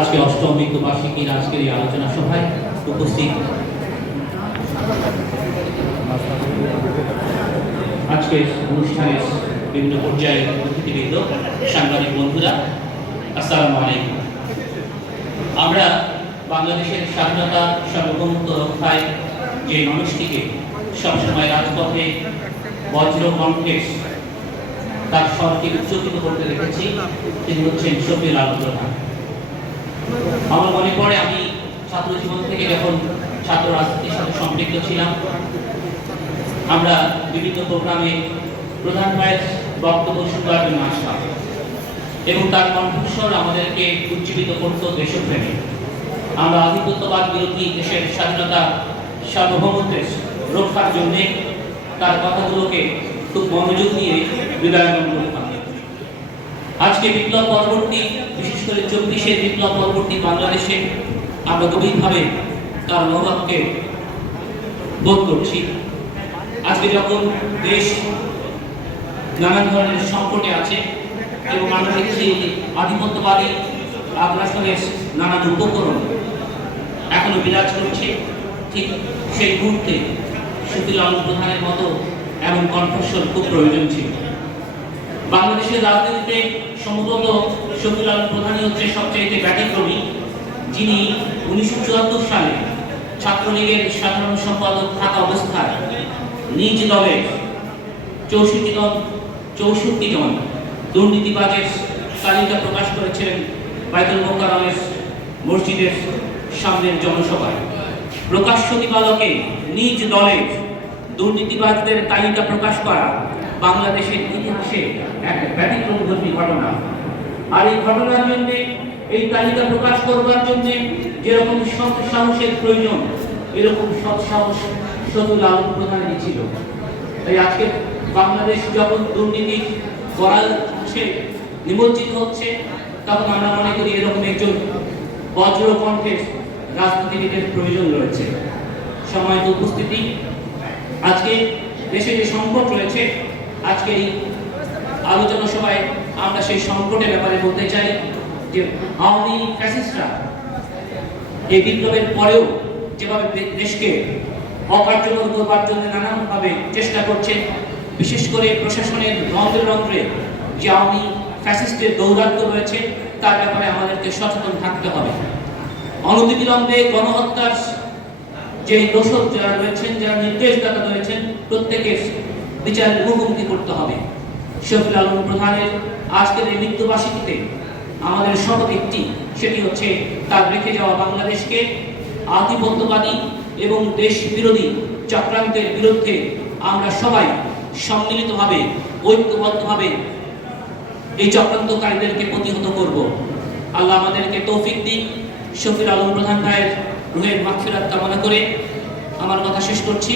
আজকে অষ্টম মৃত্যুবার্ষিকীর আজকের এই আলোচনা সভায় উপস্থিত। আজকের অনুষ্ঠানের বিভিন্ন পর্যায়ের অতিথিবৃন্দ, সাংবাদিক বন্ধুরা, আসসালামু আলাইকুম। আমরা বাংলাদেশের স্বাধীনতা সার্বভৌমত্ব রক্ষায় যে মানুষটিকে সবসময় রাজপথে বজ্র কণ্ঠে তার স্বরকে উচ্চকিত করতে দেখেছি, তিনি হচ্ছেন আলম প্রধান। আমার মনে পড়ে, আমি ছাত্র জীবন থেকে যখন ছাত্র রাজনীতির সাথে সম্পৃক্ত ছিলাম, আমরা বিভিন্ন প্রোগ্রামে প্রধান ভাইয়ের বক্তব্য শুনবার জন্য আসতাম এবং তার কণ্ঠস্বর আমাদেরকে উজ্জীবিত করত দেশপ্রেমে। আমরা আধিপত্যবাদ বিরোধী দেশের স্বাধীনতা সার্বভৌমত্বের রক্ষার জন্য তার কথাগুলোকে খুব মনোযোগ দিয়ে হৃদয়ঙ্গম আজকে বিপ্লব পরবর্তী, বিশেষ করে চব্বিশের বিপ্লব পরবর্তী বাংলাদেশে আমরা গভীরভাবে তার মনোভাবকে বোধ করছি। আজকে যখন দেশ নানান ধরনের সংকটে আছে এবং আমরা দেখছি আধিপত্যবাদী আগ্রাসনের নানান উপকরণ এখনও বিরাজ করছে, ঠিক সেই মুহূর্তে সুতিল আলম প্রধানের মতো এমন কণ্ঠস্বর খুব প্রয়োজন ছিল। বাংলাদেশের রাজনীতিতে সম্ভবত আলম প্রধানই হচ্ছে সবচাইতে ব্যতিক্রমী, যিনি উনিশশো চুয়াত্তর সালে ছাত্রলীগের সাধারণ সম্পাদক থাকা অবস্থায় নিজ দলে চৌষট্টি জন চৌষট্টি দুর্নীতিবাজের তালিকা প্রকাশ করেছিলেন বাইতুল মোকারমের মসজিদের সামনের জনসভায়। প্রকাশ্য দিবালকে নিজ দলের দুর্নীতিবাজদের তালিকা প্রকাশ করা বাংলাদেশের ইতিহাসে এক ব্যতিক্রমধর্মী ঘটনা। আর এই ঘটনার জন্য এই তালিকা প্রকাশ করবার জন্য যেরকম সৎ সাহসের প্রয়োজন, এরকম সৎ সাহস শতুল আলম প্রধানেরই ছিল। তাই আজকে বাংলাদেশ যখন দুর্নীতি করাল হচ্ছে, নিমজ্জিত হচ্ছে, তখন আমরা মনে করি এরকম একজন বজ্র কণ্ঠের রাজনীতিবিদের প্রয়োজন রয়েছে। সময়ত উপস্থিতি, আজকে দেশে যে সংকট রয়েছে আজকে এই আলোচনা সভায় আমরা সেই সংকটের ব্যাপারে বলতে চাই যে আওয়ামী ফ্যাসিস্টরা এই বিপ্লবের পরেও যেভাবে দেশকে অকার্যকর করবার জন্য নানানভাবে চেষ্টা করছে, বিশেষ করে প্রশাসনের রন্ধ্রে যে আওয়ামী ফ্যাসিস্টের দৌরাত্ম রয়েছে, তার ব্যাপারে আমাদেরকে সচেতন থাকতে হবে। অনতিবিলম্বে গণহত্যার যে দোষক যারা রয়েছেন, যারা নির্দেশদাতা রয়েছেন, প্রত্যেকের বিচারের মুখোমুখি করতে হবে। শফিল আলম প্রধানের আজকের এই মৃত্যুবার্ষিকীতে আমাদের শপথ একটি, সেটি হচ্ছে তার রেখে যাওয়া বাংলাদেশকে আধিপত্যবাদী এবং দেশ বিরোধী চক্রান্তের বিরুদ্ধে আমরা সবাই সম্মিলিতভাবে, ঐক্যবদ্ধভাবে এই চক্রান্তকারীদেরকে প্রতিহত করব। আল্লাহ আমাদেরকে তৌফিক দিন শফির আলম প্রধান ভাইয়ের রুহের মাগফিরাত কামনা করে আমার কথা শেষ করছি।